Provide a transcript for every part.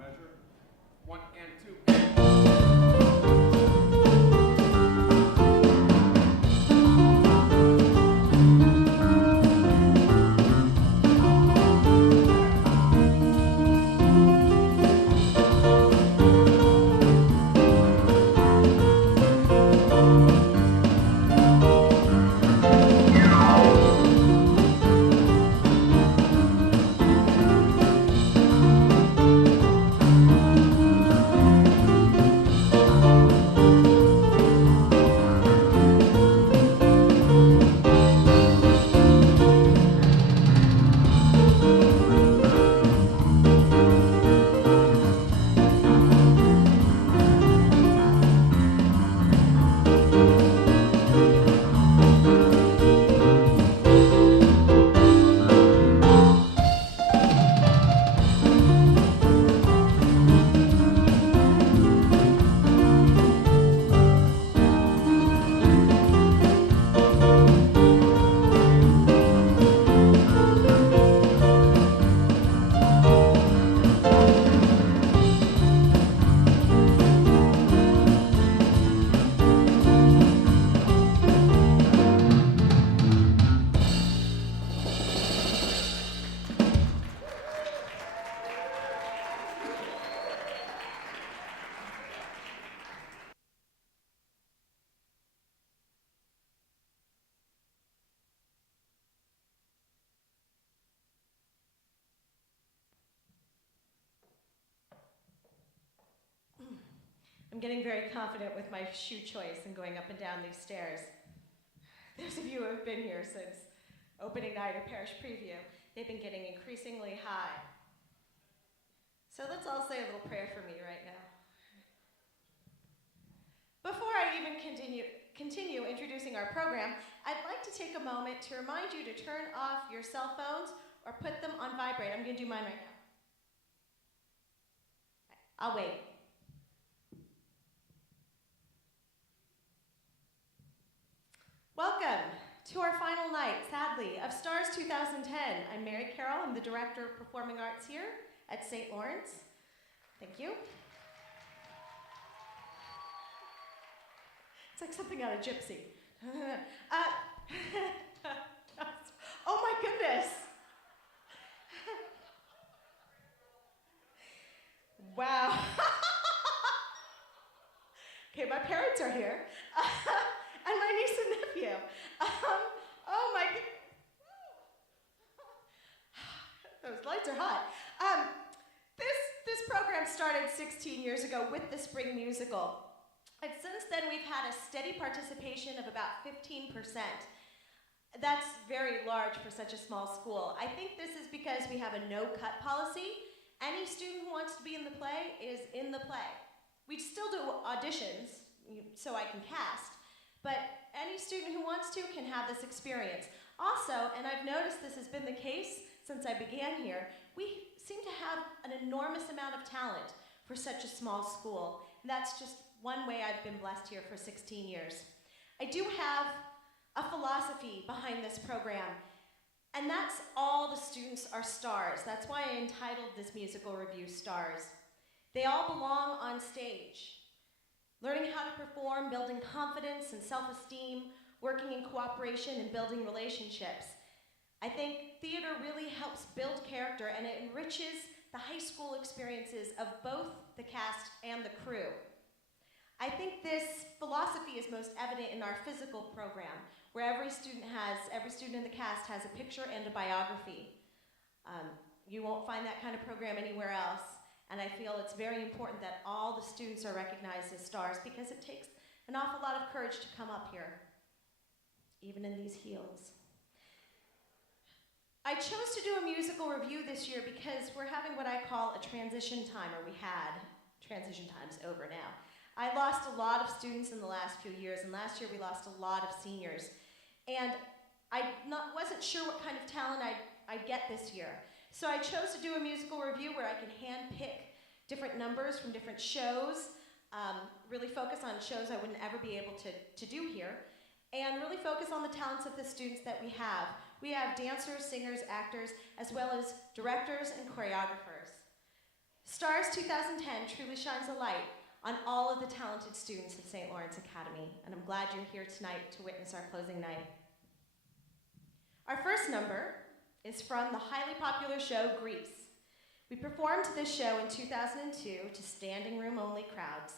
measure. 1 and 2. I'm getting very confident with my shoe choice and going up and down these stairs. Those of you who have been here since opening night or parish preview, they've been getting increasingly high. So let's all say a little prayer for me right now. Before I even continue introducing our program, I'd like to take a moment to remind you to turn off your cell phones or put them on vibrate. I'm going to do mine right now. I'll wait. Welcome to our final night, sadly, of STARS 2010. I'm Mary Carroll. I'm the Director of Performing Arts here at St. Lawrence. Thank you. It's like something out of Gypsy. Oh my goodness. Wow. Okay, my parents are here. And my niece and nephew. Oh my goodness. Those lights are hot. This program started 16 years ago with the Spring Musical. And since then, we've had a steady participation of about 15%. That's very large for such a small school. I think this is because we have a no-cut policy. Any student who wants to be in the play is in the play. We still do auditions, so I can cast, but any student who wants to can have this experience. Also, and I've noticed this has been the case since I began here, we seem to have an enormous amount of talent for such a small school. And that's just one way I've been blessed here for 16 years. I do have a philosophy behind this program, and that's all the students are stars. That's why I entitled this musical review Stars. They all belong on stage. Learning how to perform, building confidence and self-esteem, working in cooperation and building relationships. I think theater really helps build character and it enriches the high school experiences of both the cast and the crew. I think this philosophy is most evident in our physical program, where every student in the cast has a picture and a biography. You won't find that kind of program anywhere else. And I feel it's very important that all the students are recognized as stars because it takes an awful lot of courage to come up here, even in these heels. I chose to do a musical review this year because we're having what I call a transition time, or we had. Transition time's over now. I lost a lot of students in the last few years, and last year we lost a lot of seniors. And I wasn't sure what kind of talent I'd get this year. So I chose to do a musical review where I could hand-pick different numbers from different shows, really focus on shows I wouldn't ever be able to do here, and really focus on the talents of the students that we have. We have dancers, singers, actors, as well as directors and choreographers. Stars 2010 truly shines a light on all of the talented students at St. Lawrence Academy, and I'm glad you're here tonight to witness our closing night. Our first number is from the highly popular show Grease. We performed this show in 2002 to standing room only crowds,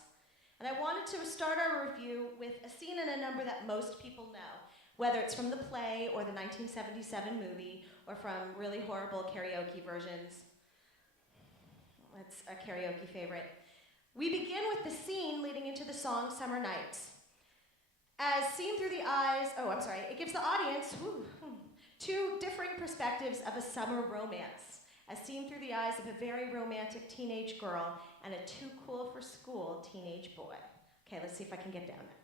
and I wanted to start our review with a scene in a number that most people know, whether it's from the play or the 1977 movie or from really horrible karaoke versions. It's a karaoke favorite. We begin with the scene leading into the song Summer Nights. As seen through the eyes, it gives the audience two differing perspectives of a summer romance, as seen through the eyes of a very romantic teenage girl and a too cool for school teenage boy. Okay, let's see if I can get down there.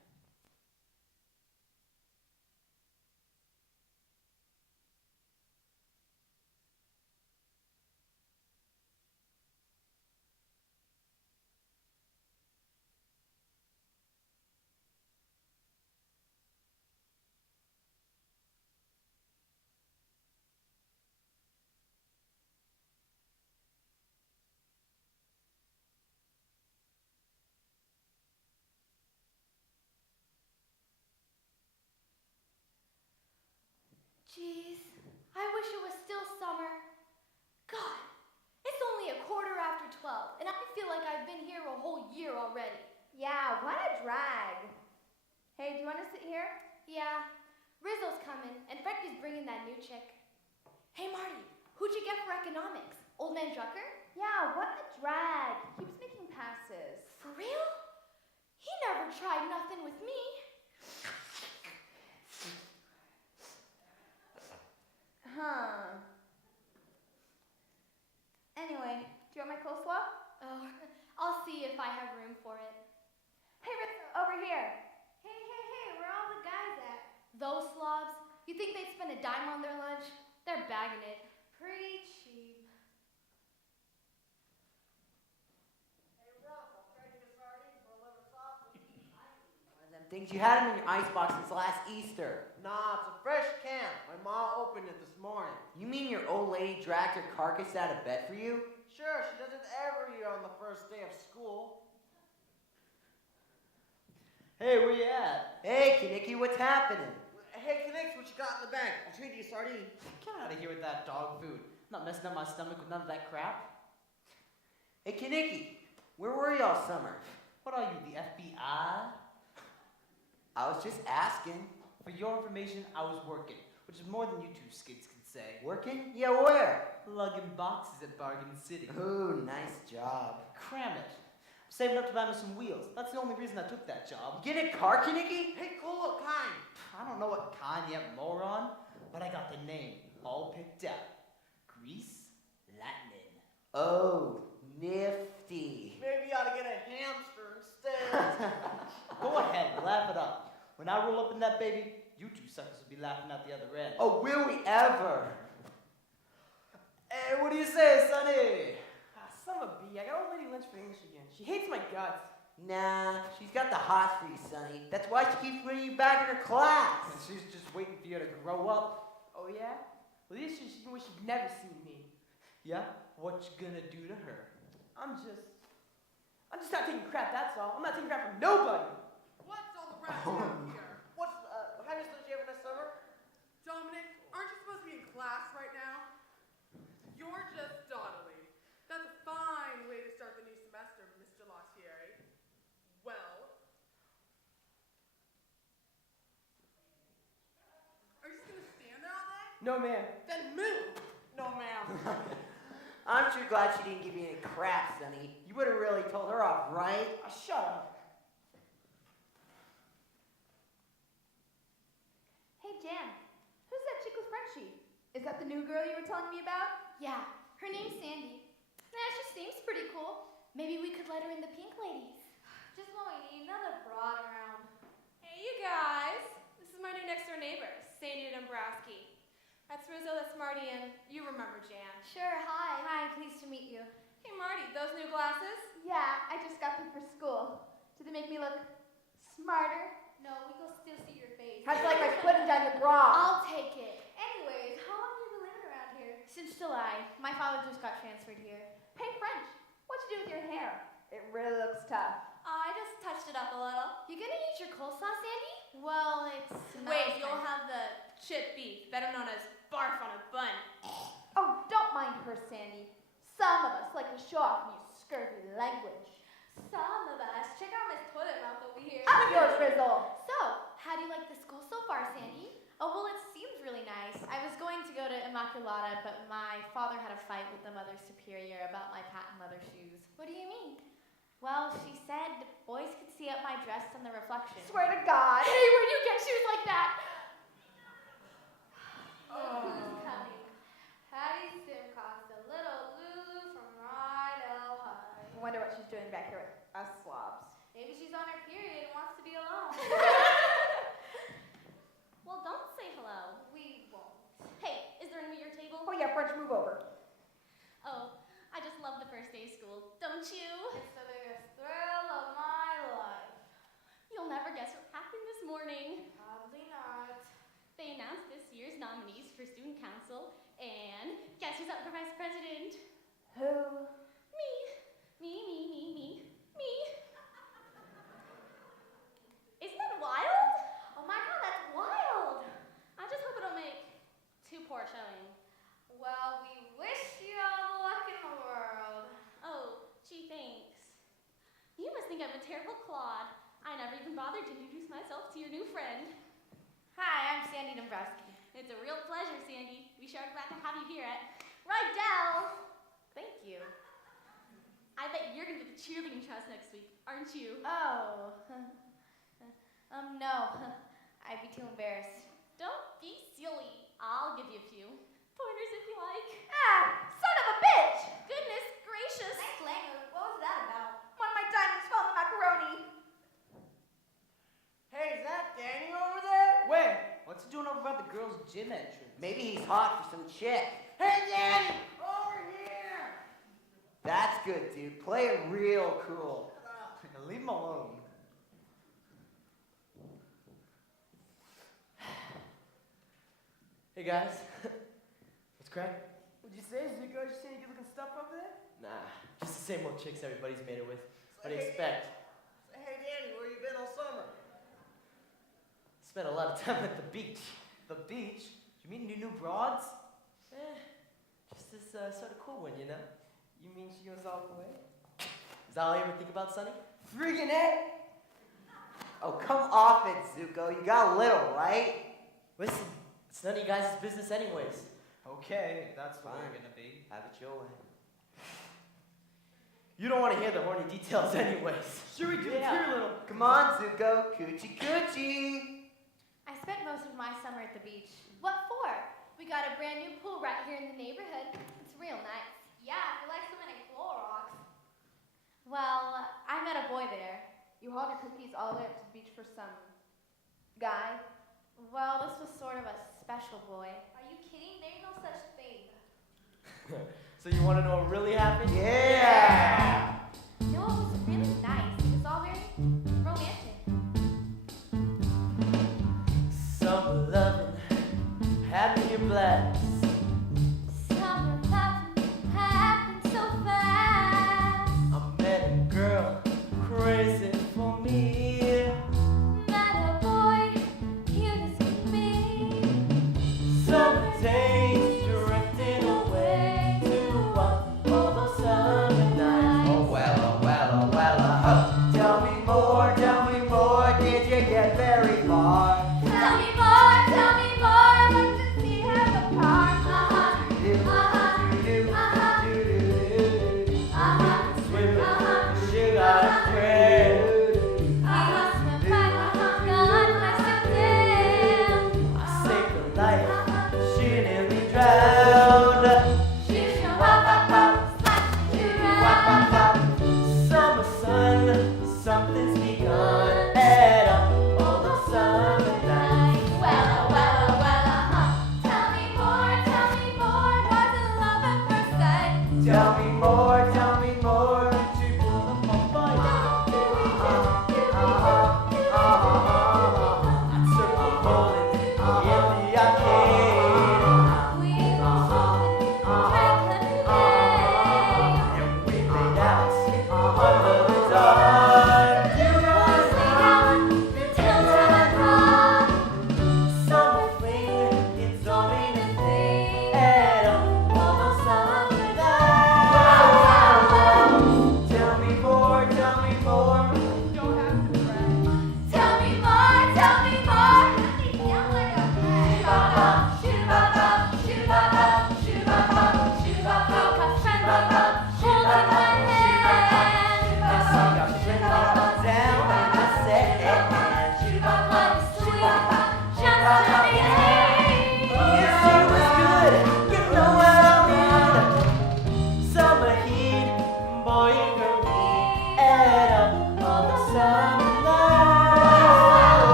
Jeez, I wish it was still summer. God, it's only 12:15, and I feel like I've been here a whole year already. Yeah, what a drag. Hey, do you want to sit here? Yeah, Rizzo's coming, and Freddie's bringing that new chick. Hey, Marty, who'd you get for economics? Old man Drucker? Yeah, what a drag. He keeps making passes. For real? He never tried nothing with me. Huh. Anyway, do you want my coleslaw? Oh, I'll see if I have room for it. Hey, Rizzo, over here. Hey, where are all the guys at? Those slobs? You think they'd spend a dime on their lunch? They're bagging it. Pretty cheap. Hey, Ruff, I'll trade you the sardines for a liver sausage. One of them things you had them in your icebox since last Easter. Nah, it's a fresh can. My mom opened it this morning. You mean your old lady dragged her carcass out of bed for you? Sure, she does it every year on the first day of school. Hey, where you at? Hey, Kinnicky, what's happening? Hey, Kinix, what you got in the bag? I'll trade you a sardine. Get out of here with that dog food. I'm not messing up my stomach with none of that crap. Hey, Kinnicky, where were you all summer? What are you, the FBI? I was just asking. For your information, I was working, which is more than you two skids can say. Working? Yeah, where? Lugging boxes at Bargain City. Ooh, nice job. Cram it. I'm saving up to buy me some wheels. That's the only reason I took that job. Get a car, Kinnicky? Hey, cool, what kind? I don't know what kind yet, moron, but I got the name all picked out. Grease Lightning. Oh, nifty. Maybe you ought to get a hamster instead. Go ahead, laugh it up. When I roll up in that baby, you two suckers will be laughing out the other end. Oh, will we ever? Hey, what do you say, Sonny? Son of a bee, I got old lady Lynch for English again. She hates my guts. Nah, she's got the hots for you, Sonny. That's why she keeps bringing you back in her class. And she's just waiting for you to grow up. Oh, yeah? Well, the issue is she wish she'd never seen me. Yeah? What you gonna do to her? I'm just not taking crap, that's all. I'm not taking crap from nobody. What's all the rats out here? Hi, Miss Lynch, you having a summer? Dominic, aren't you supposed to be in class right now? You're just dawdling. That's a fine way to start the new semester, Mr. Lautieri. Well, are you just gonna stand there all day? No, ma'am. Then move! No, ma'am. I'm sure glad she didn't give you any crap, Sonny. You would have really told her off, right? Shut up. Hey, Jan, who's that chick with Frenchie? Is that the new girl you were telling me about? Yeah, her name's Sandy. Nah, she seems pretty cool. Maybe we could let her in the Pink Ladies. Just what we need, another broad around. Hey, you guys. This is my new next-door neighbor, Sandy Dombrowski. That's Rizzo, that's Marty, and you remember Jan. Sure, hi. Hi, pleased to meet you. Hey, Marty, those new glasses? Yeah, I just got them for school. Do they make me look smarter? No, we go still see your face. How'd you like my pudding down your bra? I'll take it. Anyways, how long have you been living around here? Since July, my father just got transferred here. Hey, French, what's you do with your hair? It really looks tough. I just touched it up a little. You gonna eat your coleslaw, Sandy? Well, it's Wait, you'll have the chip beef, better known as barf on a bun. Oh, don't mind her, Sandy. Some of us like to show off and use scurvy language. Some of us. Check out Miss Toilet Mouth over here. Up yours, Frizzle. So, how do you like the school so far, Sandy? Oh, well, it seems really nice. I was going to go to Immaculata, but my father had a fight with the Mother Superior about my patent leather shoes. What do you mean? Well, she said boys could see up my dress in the reflection. Swear to God. Hey, where'd you get shoes like that? Who's coming? Patty Simcox, the little Lulu from Rydell High. I wonder what she's doing back here with us slobs. Maybe she's on her period and wants to be alone. Well, don't say hello. We won't. Hey, is there anyone at your table? Oh yeah, French, move over. Oh, I just love the first day of school, don't you? It's the biggest thrill of my life. You'll never guess what happened this morning. Probably not. They announced this year's nominees for student council, and guess who's up for vice president? Who? Me. Isn't that wild? Oh my God, that's wild. I just hope it'll make too poor showing. Well, we wish you all the luck in the world. Oh, gee, thanks. You must think I'm a terrible clod. I never even bothered to introduce myself to your new friend. Hi, I'm Sandy Dombrowski. It's a real pleasure, Sandy. We sure are glad to have you here at Rydell. Thank you. I bet you're gonna get the cheerleading trust next week, aren't you? Oh. No. I'd be too embarrassed. Don't be silly. I'll give you a few pointers if you like. Ah, son of a bitch! Goodness gracious. Nice language. What was that about? One of my diamonds fell in the macaroni. Hey, is that Danny over there? Where? What's he doing over by the girls' gym entrance? Maybe he's hot for some chick. Hey, Danny! Over here! That's good, dude. Play it real cool. Leave him alone. Hey guys, what's cracking? What'd you say, Zuko? Did you see any good looking stuff over there? Nah, just the same old chicks everybody's made it with. What do you expect? Hey, Danny, where you been all summer? Spent a lot of time at the beach. The beach? You mean new broads? Just this sort of cool one, you know? You mean she goes all the way? Is that all you ever think about, Sonny? Friggin' A! Oh, come off it, Zuko. You got a little, right? Listen, it's none of you guys' business anyways. Okay, that's what Fine. we're gonna be. Have it your way. You don't want to hear the horny details anyways. Should we do Yeah. it here, little? Come on, Zuko. Coochie coochie. I spent most of my summer at the beach. What for? We got a brand new pool right here in the neighborhood. It's real nice. Yeah, if you like so many Clorox. Well, I met a boy there. You hauled your cookies all the way up to the beach for some guy? Well, this was sort of a special boy. Are you kidding? There's no such thing. So you want to know what really happened? Yeah. You know, it was really nice. It was all very romantic. Summer loving had me a blast. Summer loving happened so fast. I met a girl crazy for me. Met a boy, cute as can be. Summer days drifting away to one over summer nights. Oh well, oh well, oh well, oh. Tell me more, did you get very far? Tell me more, I'd like to see her apart. Swimming, she got a friend. I saved her life, she nearly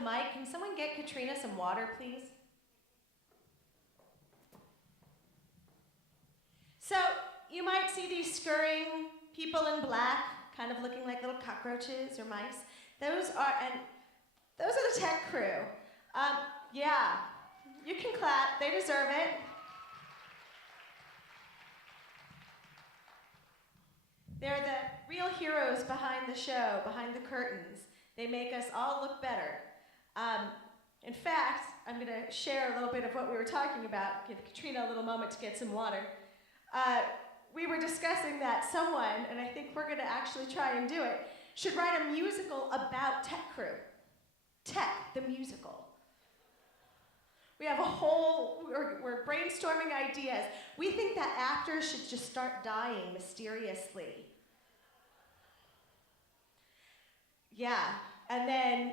the mic, can someone get Katrina some water, please? So, you might see these scurrying people in black, kind of looking like little cockroaches or mice. Those are the tech crew. Yeah, you can clap, they deserve it. They're the real heroes behind the show, behind the curtains. They make us all look better. In fact, I'm gonna share a little bit of what we were talking about, give Katrina a little moment to get some water. We were discussing that someone, and I think we're gonna actually try and do it, should write a musical about Tech Crew. Tech, the musical. We have we're brainstorming ideas. We think that actors should just start dying mysteriously. Yeah, and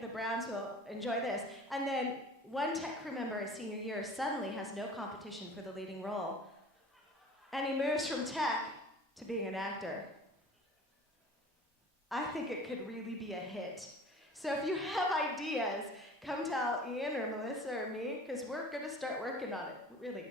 the Browns will enjoy this. And then one Tech Crew member his senior year suddenly has no competition for the leading role. And he moves from tech to being an actor. I think it could really be a hit. So if you have ideas, come tell Ian or Melissa or me, because we're going to start working on it, really.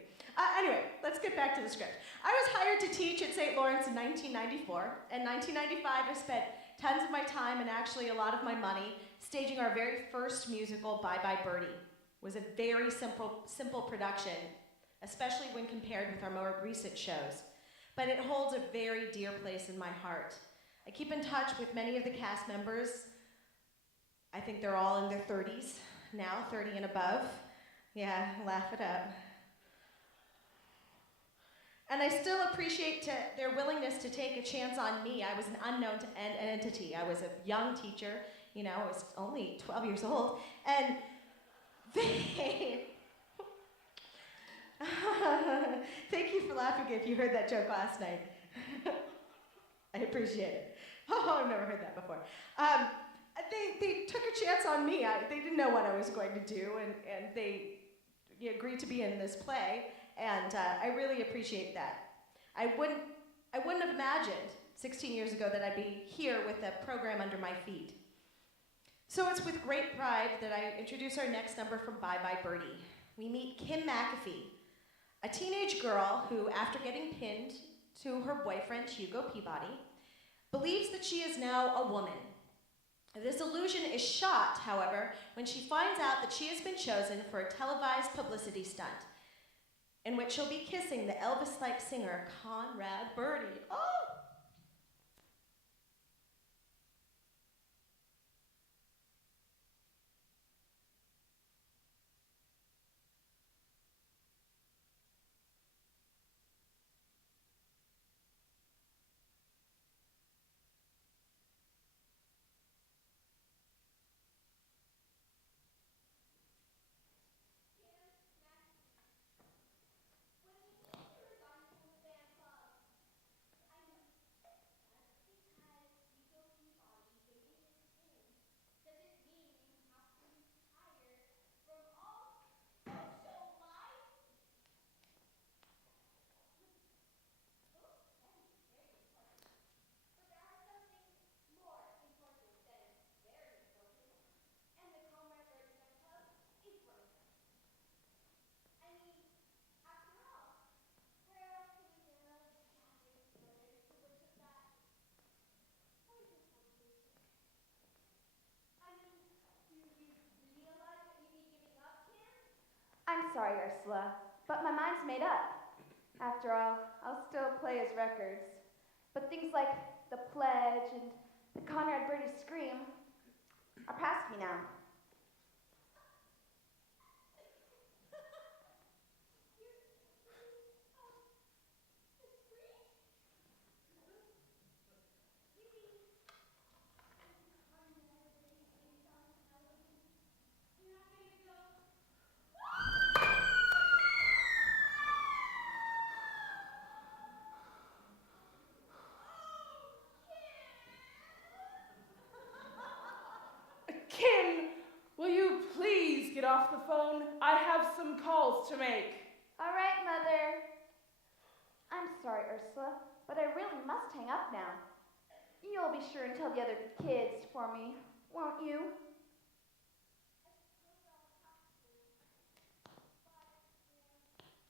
Anyway, let's get back to the script. I was hired to teach at St. Lawrence in 1994. In 1995, I spent tons of my time and actually a lot of my money staging our very first musical, Bye Bye Birdie. It was a very simple production, especially when compared with our more recent shows. But it holds a very dear place in my heart. I keep in touch with many of the cast members. I think they're all in their 30s now, 30 and above. Yeah, laugh it up. And I still appreciate their willingness to take a chance on me. I was an unknown entity. I was a young teacher, I was only 12 years old. And they... Thank you for laughing if you heard that joke last night. I appreciate it. Oh, I've never heard that before. They took a chance on me. They didn't know what I was going to do, and they agreed to be in this play, and I really appreciate that. I wouldn't have imagined 16 years ago that I'd be here with a program under my feet. So it's with great pride that I introduce our next number from Bye Bye Birdie. We meet Kim McAfee, a teenage girl who, after getting pinned to her boyfriend, Hugo Peabody, believes that she is now a woman. This illusion is shot, however, when she finds out that she has been chosen for a televised publicity stunt in which she'll be kissing the Elvis-like singer Conrad Birdie. Oh! I'm sorry, Ursula, but my mind's made up. After all, I'll still play his records. But things like The Pledge and the Conrad Birdie Scream are past me now. Kim, will you please get off the phone? I have some calls to make. All right, Mother. I'm sorry, Ursula, but I really must hang up now. You'll be sure and tell the other kids for me, won't you?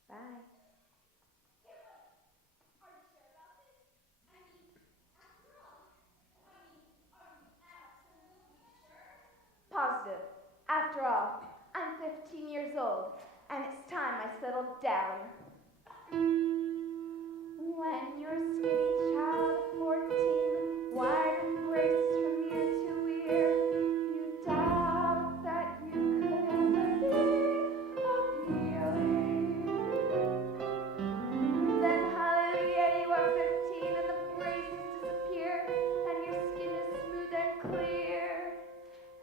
Bye. Positive. After all, I'm 15 years old, and it's time I settled down. When you're a skinny child of 14, wired with braces from year to year, you doubt that you could ever be appealing. Then hallelujah, you are 15 and the braces disappear, and your skin is smooth and clear,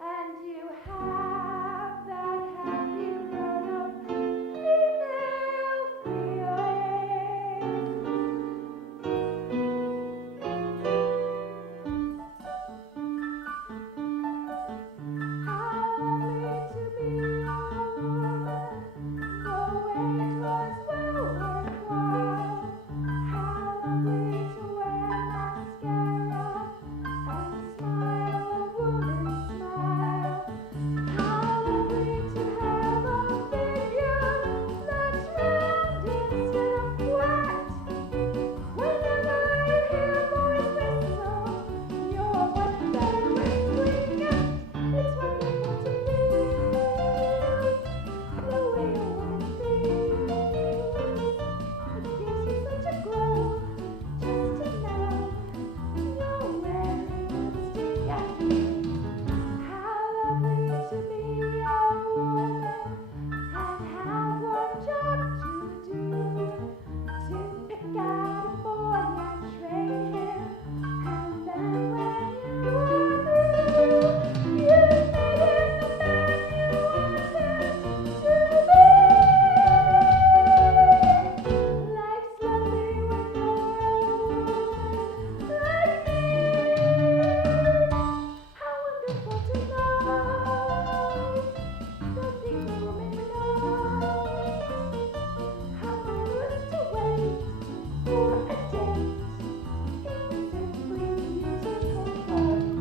and you have that happy grown-up female feeling. How lovely to be a woman, knowing it was well worthwhile. How lovely to wear mascara and smile a woman's smile. How lovely to have a figure that's round instead of flat. Whenever you hear a voice whistle, you're what they're whistling at. It's wonderful to feel the way your wife feels. It gives you such a glow just to know you're wearing lipstick at you. How lovely to be a woman and have one job to do. To pick out a boy and train him, and then when you are through, you make him the man you want him to be. Life's lovely when you're a woman like me. How wonderful to know the things a woman knows. How marvelous to wait for a date in simply musical clothes.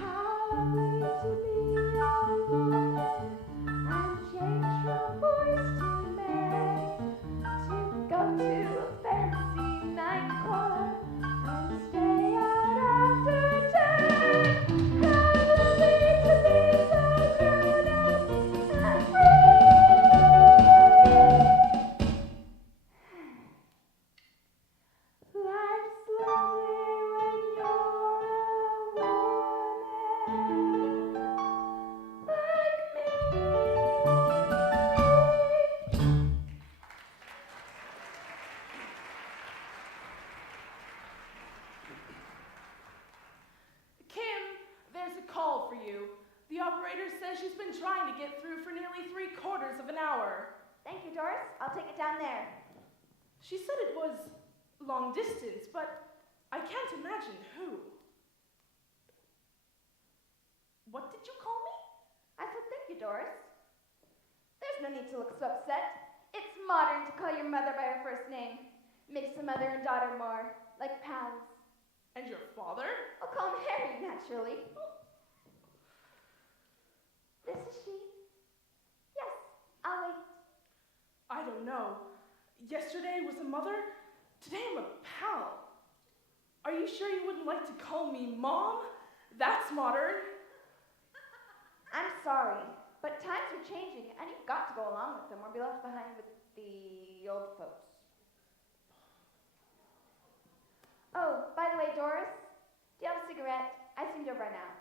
How lovely to be a woman and change from boys to men, to go to a fancy nightclub and stay out after 10. How lovely to be so grown up and free. Life's lovely when you're a woman like me. Kim, there's a call for you. The operator says she's been trying to get through for nearly 3/4 of an hour. Thank you, Doris. I'll take it down there. She said it was long distance, but I can't imagine who. What did you call me? I said thank you, Doris. There's no need to look so upset. It's modern to call your mother by her first name. Makes the mother and daughter more like pals. And your father? I'll call him Harry, naturally. This is she. Yes, I'll wait. I don't know. Yesterday was a mother, today I'm a pal. Are you sure you wouldn't like to call me Mom? That's modern. I'm sorry, but times are changing, and you've got to go along with them or be left behind with the old folks. Oh, by the way, Doris, do you have a cigarette? I seem to have run out.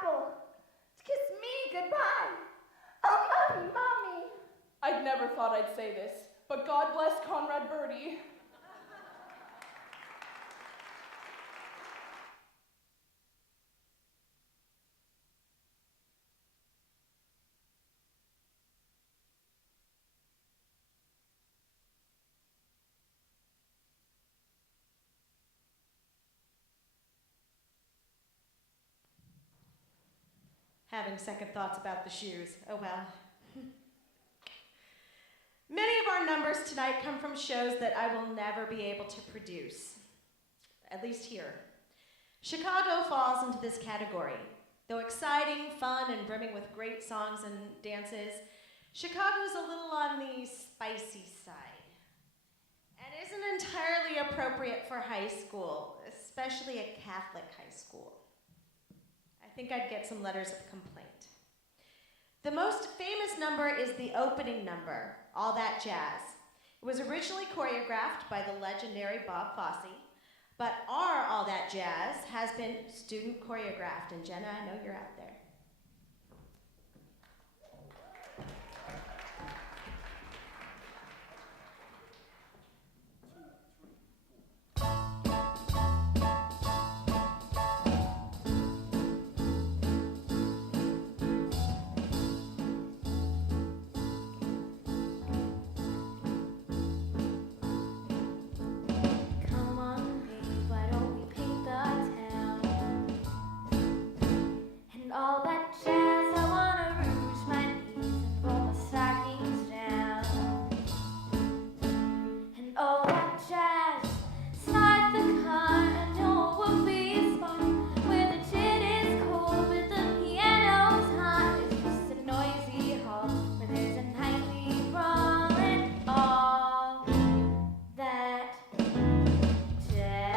apple to kiss me goodbye. Oh, mommy, mommy. I'd never thought I'd say this, but God bless Conrad Birdie. Having second thoughts about the shoes. Oh well. Many of our numbers tonight come from shows that I will never be able to produce, at least here. Chicago falls into this category. Though exciting, fun, and brimming with great songs and dances, Chicago's a little on the spicy side and isn't entirely appropriate for high school, especially a Catholic high school. I think I'd get some letters of complaint. The most famous number is the opening number, All That Jazz. It was originally choreographed by the legendary Bob Fosse, but our All That Jazz has been student choreographed, and Jenna, I know you're out there. Come on, babe, why don't we paint the town? And all that jazz, I wanna rouge my knees and roll my stockings down. And all that jazz, start the car, and know it will be a spot where the gin is cold, but the piano's hot. It's just a noisy hall where there's a nightly brawl and all that jazz.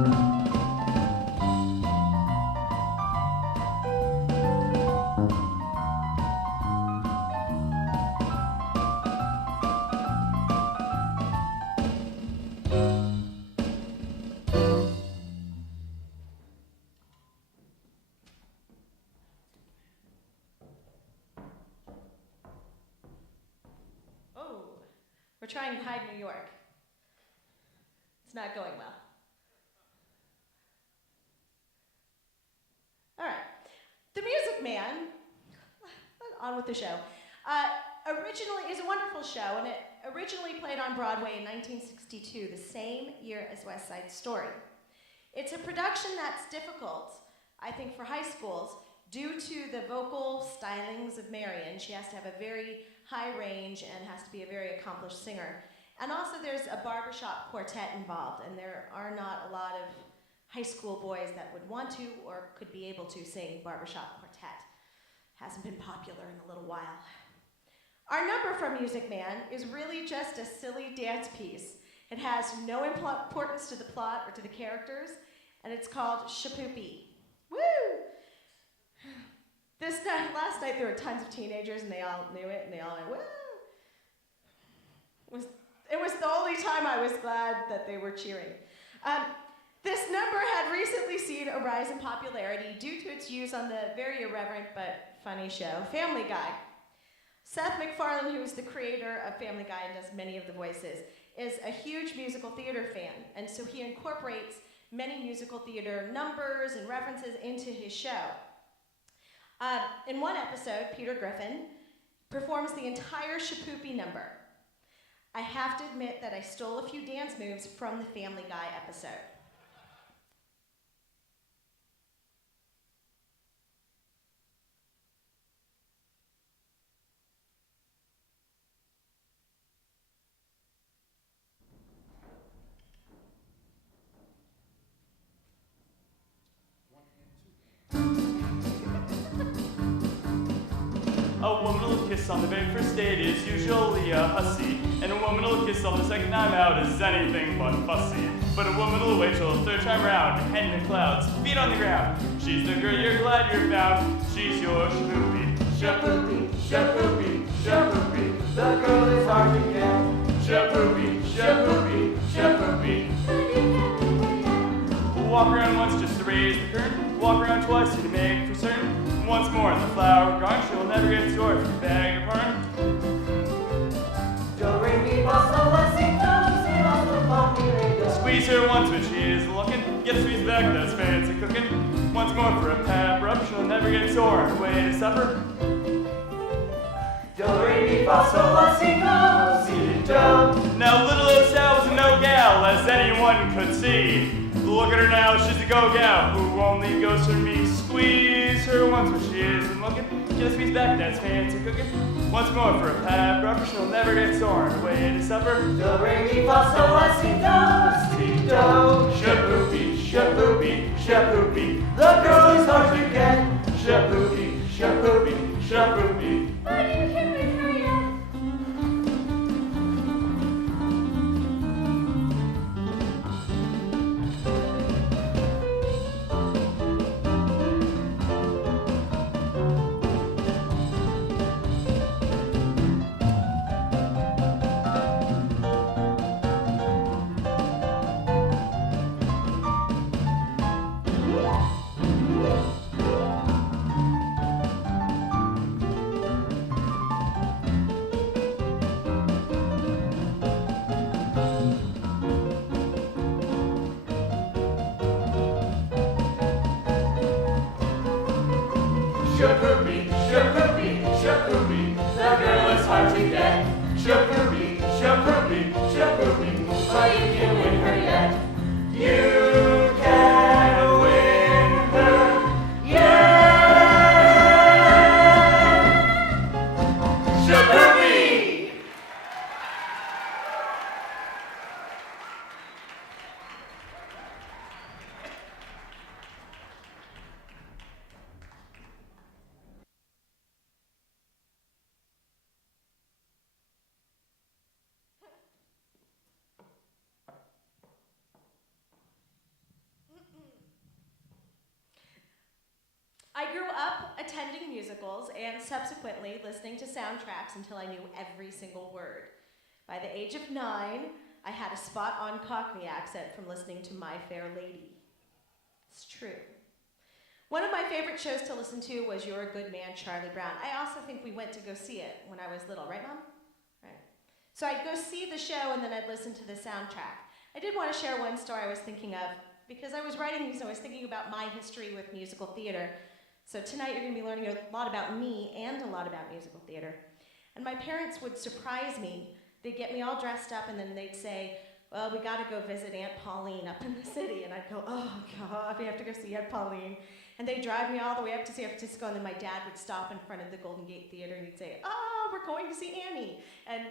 Oh, we're trying to hide New York. It's not going well. All right. The Music Man, on with the show, originally is a wonderful show, and it originally played on Broadway in 1962, the same year as West Side Story. It's a production that's difficult, I think, for high schools due to the vocal stylings of Marion. She has to have a very high range and has to be a very accomplished singer. And also there's a barbershop quartet involved, and there are not a lot of high school boys that would want to or could be able to sing barbershop quartet. Hasn't been popular in a little while. Our number from Music Man is really just a silly dance piece. It has no importance to the plot or to the characters, and it's called Shapoopy. Woo! Last night there were tons of teenagers and they all knew it and they all went, woo! It was the only time I was glad that they were cheering. This number had recently seen a rise in popularity due to its use on the very irreverent but funny show Family Guy. Seth MacFarlane, who is the creator of Family Guy and does many of the voices, is a huge musical theater fan, and so he incorporates many musical theater numbers and references into his show. In one episode, Peter Griffin performs the entire Shapoopy number. I have to admit that I stole a few dance moves from the Family Guy episode. A woman will kiss on the very first date is usually a hussy, and a woman will kiss on the second time out is anything but fussy. But a woman will wait till the third time round, head in the clouds, feet on the ground. She's the girl you're glad you're found. She's your Shapoopy. Shapoopy, Shapoopy, Shapoopy, the girl is hard to get. Shapoopy, Shapoopy, Shapoopy. Walk around once just to raise the curtain. Walk around twice to make for certain. Once more in the flower garden, she'll never get sore if you beg her pardon. Do, re, mi, fa, sol, la, si, do, si, la, do, fa, mi, re, do. Squeeze her once when she is looking. Get squeezed back, that's fancy cooking. Once more for a pep rub, she'll never get sore on her way to supper. Do, re, mi, fa, sol, la, si, do, si, do. Now little old Sal was no gal, as anyone could see. Look at her now, she's a go-gal who only goes for me. Squeeze her once when she isn't looking. Get a squeeze back, that's fancy cooking. Once more for a pep rubber, she'll never get sore on her way to supper. Do, re, mi, fa, sol, la, si, do. Shapoopy, Shapoopy, Shapoopy, the girl is hard to get. Shapoopy, Shapoopy, Shapoopy. Are you here with her yet? Shapoopy, Shapoopy, Shapoopy, the girl is hard to get. Shapoopy, Shapoopy, Shapoopy, but you can win her yet. You can win her yet. Shapoopy! up attending musicals and subsequently listening to soundtracks until I knew every single word. By the age of 9, I had a spot-on Cockney accent from listening to My Fair Lady. It's true. One of my favorite shows to listen to was You're a Good Man, Charlie Brown. I also think we went to go see it when I was little, right, Mom? Right. So I'd go see the show and then I'd listen to the soundtrack. I did want to share one story I was thinking of because I was writing these and I was thinking about my history with musical theater. So tonight you're going to be learning a lot about me and a lot about musical theater. And my parents would surprise me. They'd get me all dressed up and then they'd say, well, we got to go visit Aunt Pauline up in the city. And I'd go, oh, God, we have to go see Aunt Pauline. And they'd drive me all the way up to San Francisco, and then my dad would stop in front of the Golden Gate Theater, and he'd say, oh, we're going to see Annie. And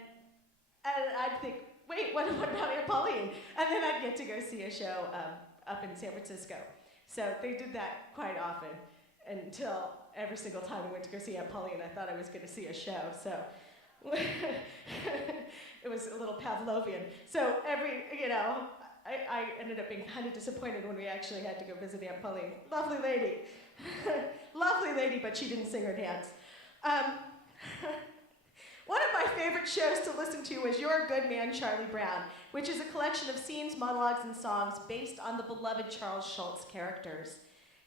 I'd think, wait, what about Aunt Pauline? And then I'd get to go see a show up in San Francisco. So they did that quite often until every single time we went to go see Aunt Pauline, I thought I was going to see a show. So it was a little Pavlovian. So I ended up being kind of disappointed when we actually had to go visit Aunt Pauline. Lovely lady. Lovely lady, but she didn't sing or dance. One of my favorite shows to listen to was You're a Good Man, Charlie Brown, which is a collection of scenes, monologues, and songs based on the beloved Charles Schulz characters.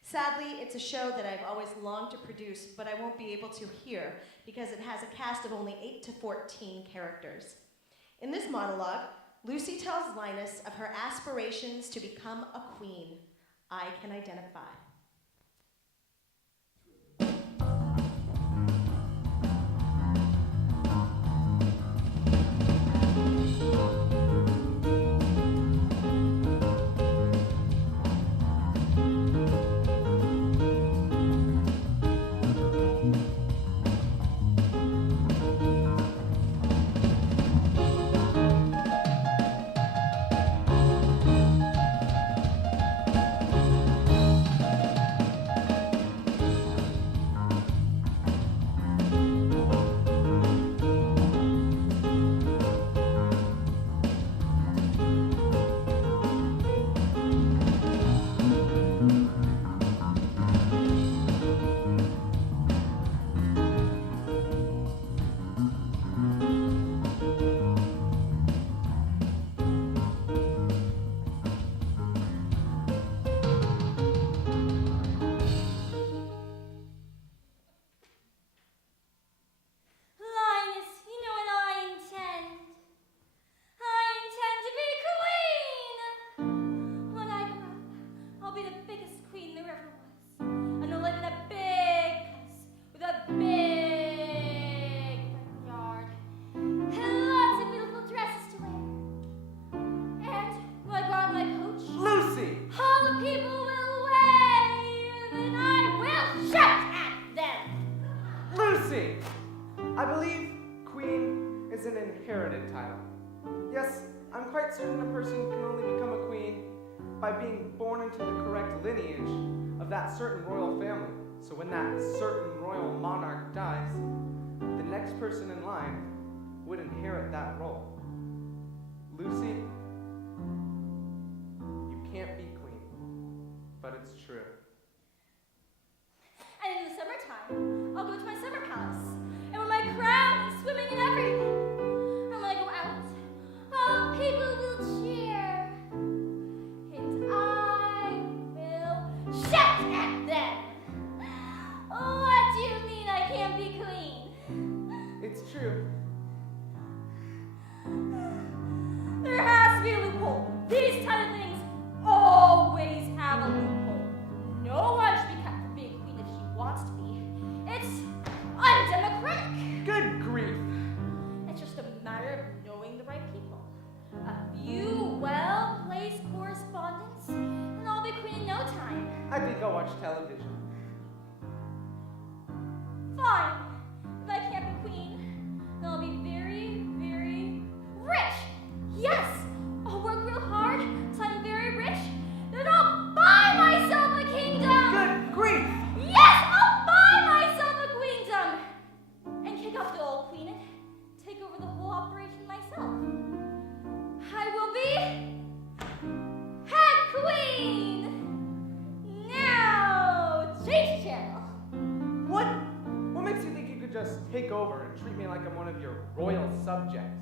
Sadly, it's a show that I've always longed to produce, but I won't be able to here because it has a cast of only 8 to 14 characters. In this monologue, Lucy tells Linus of her aspirations to become a queen. I can identify. Certain royal family. So when that certain royal monarch dies, the next person in line would inherit that role. Lucy, you can't be queen, but it's true. And in the summertime, I'll go to my summer palace, and with my crown and swimming and everything. And when I go out, all people will cheer, and I will shout at them. What do you mean I can't be queen? It's true. There has to be a loophole. These kind of things always have a loophole. No one should be kept from being queen if she wants to be. It's undemocratic. Good grief. It's just a matter of knowing the right people. A few well-placed correspondents, and I'll be queen in no time. I think I'll watch television. Fine. If I can't be queen, then I'll be very, very rich. Yes, I'll work real hard till I'm very rich. Then I'll buy myself a kingdom. Good grief. Yes, I'll buy myself a queendom and kick off the old queen and take over the whole operation myself. I will be head queen. Now over and treat me like I'm one of your royal subjects.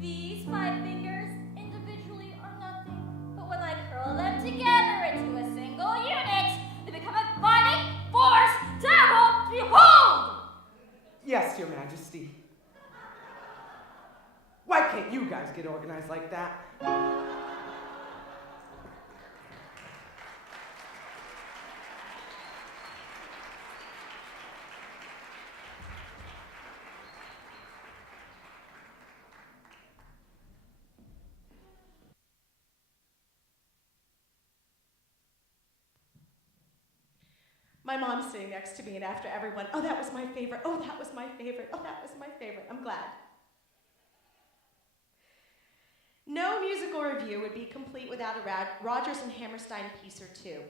These 5 fingers individually are nothing, but when I curl them together into a single unit, they become a fighting force terrible to behold! Yes, Your Majesty. Why can't you guys get organized like that? My mom's sitting next to me, and after everyone, oh, that was my favorite, oh, that was my favorite, oh, that was my favorite. I'm glad. No musical review would be complete without a Rodgers and Hammerstein piece or two.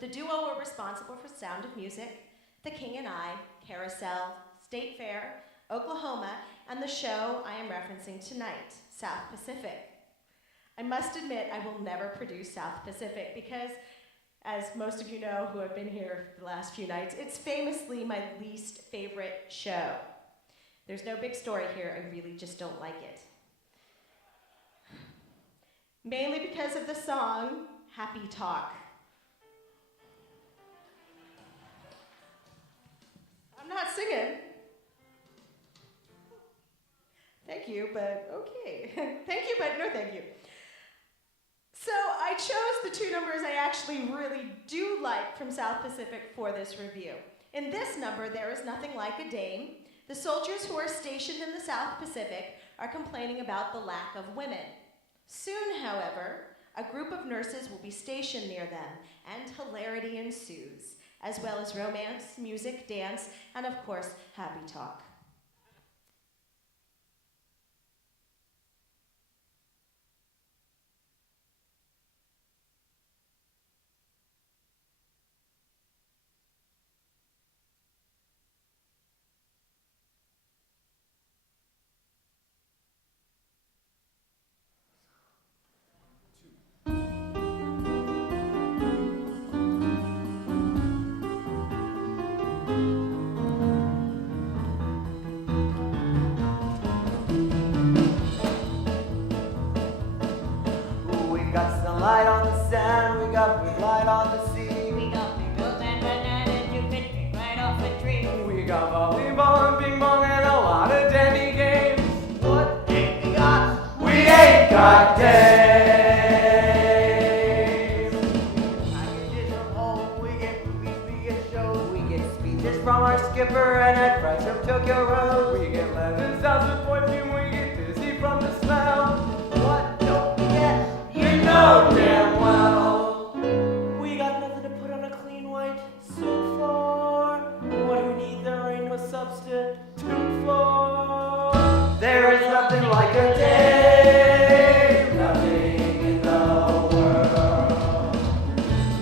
The duo were responsible for Sound of Music, The King and I, Carousel, State Fair, Oklahoma, and the show I am referencing tonight, South Pacific. I must admit I will never produce South Pacific because, as most of you know who have been here the last few nights, it's famously my least favorite show. There's no big story here, I really just don't like it. Mainly because of the song, Happy Talk. I'm not singing. Thank you, but okay. Thank you, but no thank you. So I chose the 2 numbers I actually really do like from South Pacific for this review. In this number, There Is Nothing Like a Dame, the soldiers who are stationed in the South Pacific are complaining about the lack of women. Soon, however, a group of nurses will be stationed near them, and hilarity ensues, as well as romance, music, dance, and of course, happy talk. Light on the sand, we got big light on the sea. We got pickles and bananas, you can pick right off a tree. We got volleyball and ping pong and a lot of dandy games. What game we got? We ain't got days. Packages from home, we get movies, we get shows. We get speeches from our skipper and at fries from Tokyo Road. We get lemon sounds with perfume, we get dizzy from the smell. What don't we get? You know damn well. We got nothing to put on a clean white suit for. What do we need? There ain't no substitute for. There is nothing like a day, nothing in the world.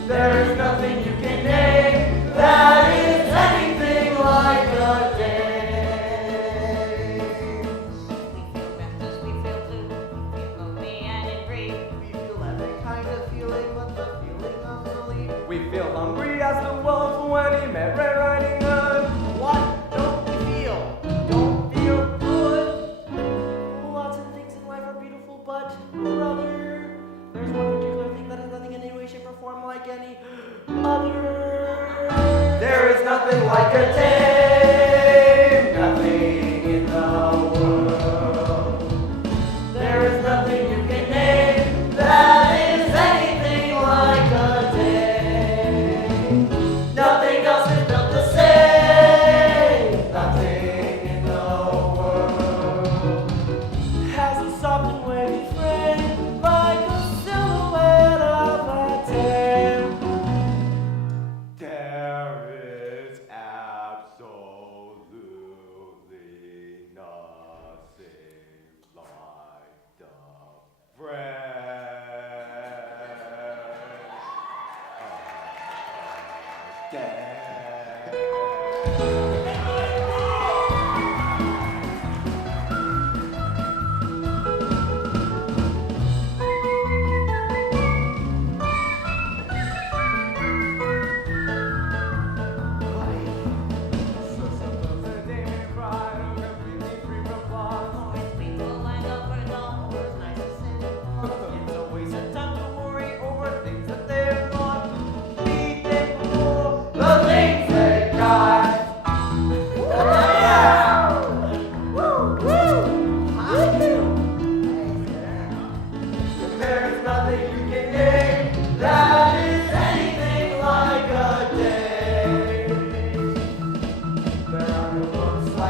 There is nothing you can name that is anything like a day. We feel restless, we feel blue, we feel lonely and in grief. We feel every kind of feeling but the feeling of relief. We feel hungry as the wolf when he met Red Riding Hood. What don't we feel? Don't feel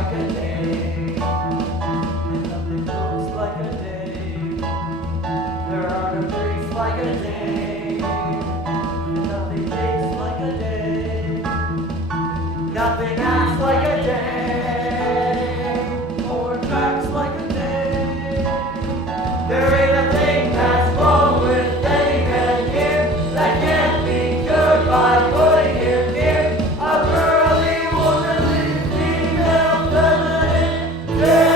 like a day. And nothing looks like a day. There are no drinks like a day. And nothing takes like a day. Nothing acts like a day. Or tracks like a day. There ain't a thing that's wrong with any man here that can't be cured by putting him near a girly, womanly, female, feminine day.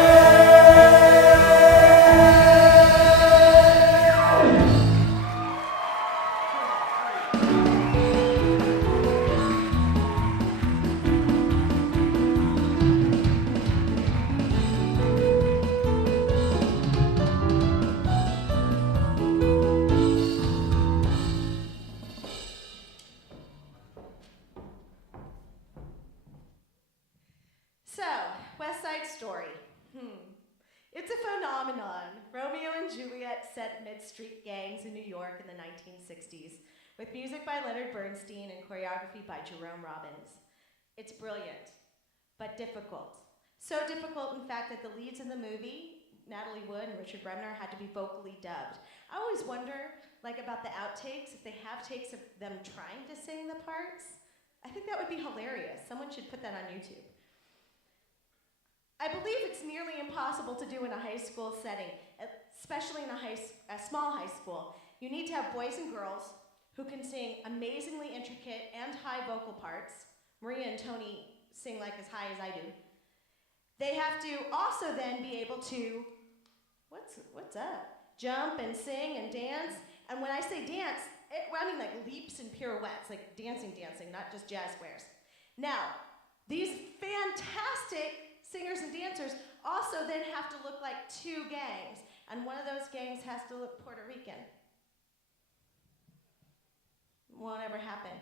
So, West Side Story. It's a phenomenon. Romeo and Juliet set mid-street gangs in New York in the 1960s, with music by Leonard Bernstein and choreography by Jerome Robbins. It's brilliant, but difficult. So difficult, in fact, that the leads in the movie, Natalie Wood and Richard Bremner, had to be vocally dubbed. I always wonder, about the outtakes, if they have takes of them trying to sing the parts. I think that would be hilarious. Someone should put that on YouTube. I believe it's nearly impossible to do in a high school setting, especially in a small high school. You need to have boys and girls who can sing amazingly intricate and high vocal parts. Maria and Tony sing like as high as I do. They have to also then be able to, what's up? Jump and sing and dance. And when I say dance, I mean like leaps and pirouettes, like dancing, not just jazz squares. Now, these fantastic singers and dancers also then have to look like two gangs, and one of those gangs has to look Puerto Rican. Won't ever happen.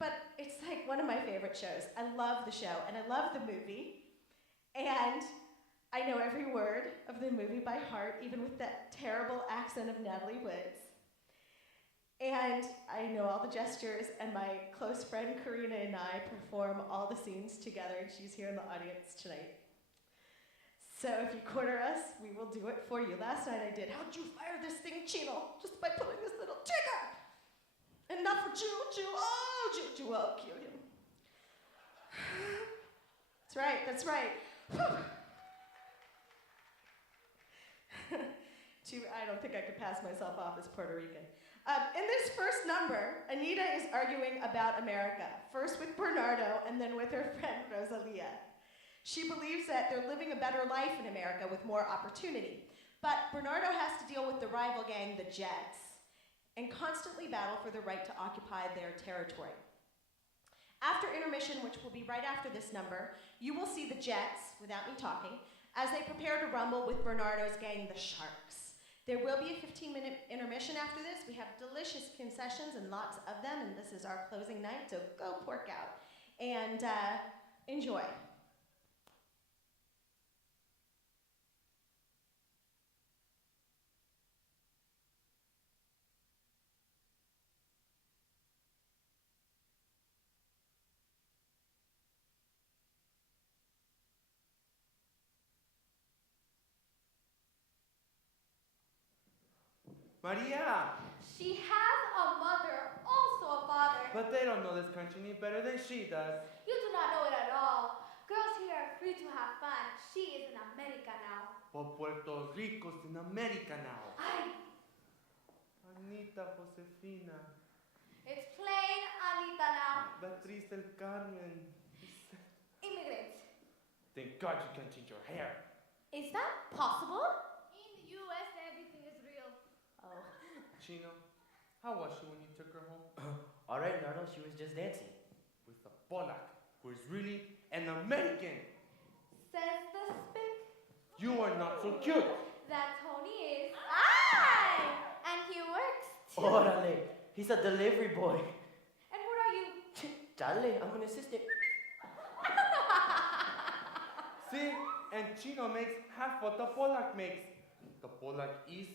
But it's like one of my favorite shows. I love the show, and I love the movie, and I know every word of the movie by heart, even with that terrible accent of Natalie Wood's. And I know all the gestures, and my close friend Karina and I perform all the scenes together, and she's here in the audience tonight. So if you corner us, we will do it for you. Last night I did, how'd you fire this thing, Chino? Just by pulling this little trigger. And not for Jew, I'll kill him. That's right. I don't think I could pass myself off as Puerto Rican. In this first number, Anita is arguing about America, first with Bernardo and then with her friend Rosalia. She believes that they're living a better life in America with more opportunity. But Bernardo has to deal with the rival gang, the Jets, and constantly battle for the right to occupy their territory. After intermission, which will be right after this number, you will see the Jets, without me talking, as they prepare to rumble with Bernardo's gang, the Sharks. There will be a 15-minute intermission after this. We have delicious concessions and lots of them, and this is our closing night, so go pork out and enjoy. Maria! She has a mother, also a father. But they don't know this country any better than she does. You do not know it at all. Girls here are free to have fun. She is in America now. But Puerto Rico's in America now. Ay, Anita Josefina. it's plain Anita now. Beatriz del Carmen. Immigrants. Thank God you can change your hair. Is that possible? In the U.S., everything is real. Oh. Chino, how was she when you took her home? All right, Nardo, she was just dancing. With a Polak, who is really an American. Says the spick. You are not so cute. That Tony is. Aye! And he works too. Orale, he's a delivery boy. And what are you? Chale, I'm an assistant. See? And Chino makes half what the Polak makes. The Polak is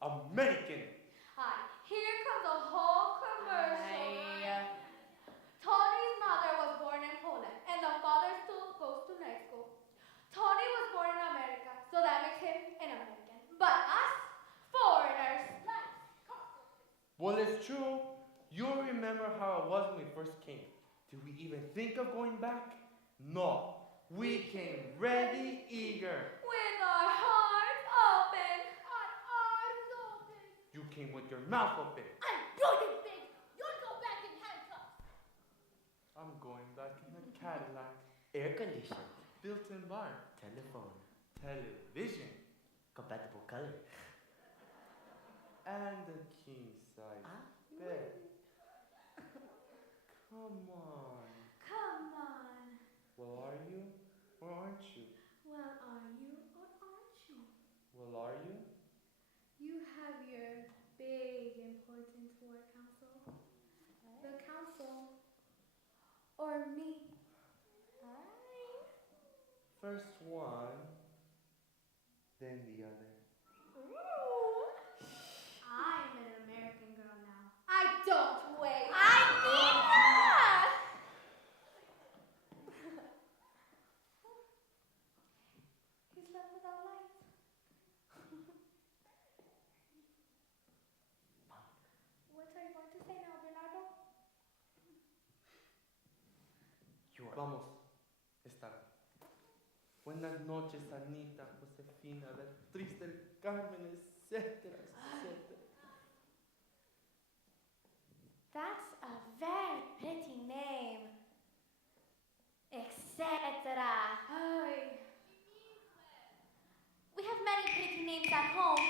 American. Hi, here comes a whole commercial. Tony's mother was born in Poland, and the father still goes to night school. remember how it was when we first came. Did we even think of going back? No. We came ready, eager. With our hearts open. Our arms open. You came with your mouth open. I'm broken big. You'll go back in handcuffs. I'm going back in a Cadillac. Air conditioned. Built-in bar. Telephone. Television. Compatible color. And a king-size bed. Come on. Come on. Well, are you or aren't you? Well, are you or aren't you? Well, are you? You have your big, important ward council. The council. Or me. First one, then the other. I'm an American girl now. I don't wait. He's left without lights. What are you going to say now, Bernardo? Vamos, está bien. Buenas noches, Anita, Josefina, Beatriz del Carmen, etcétera, etcétera. That's a very pretty name. Etc. We have many pretty names at home,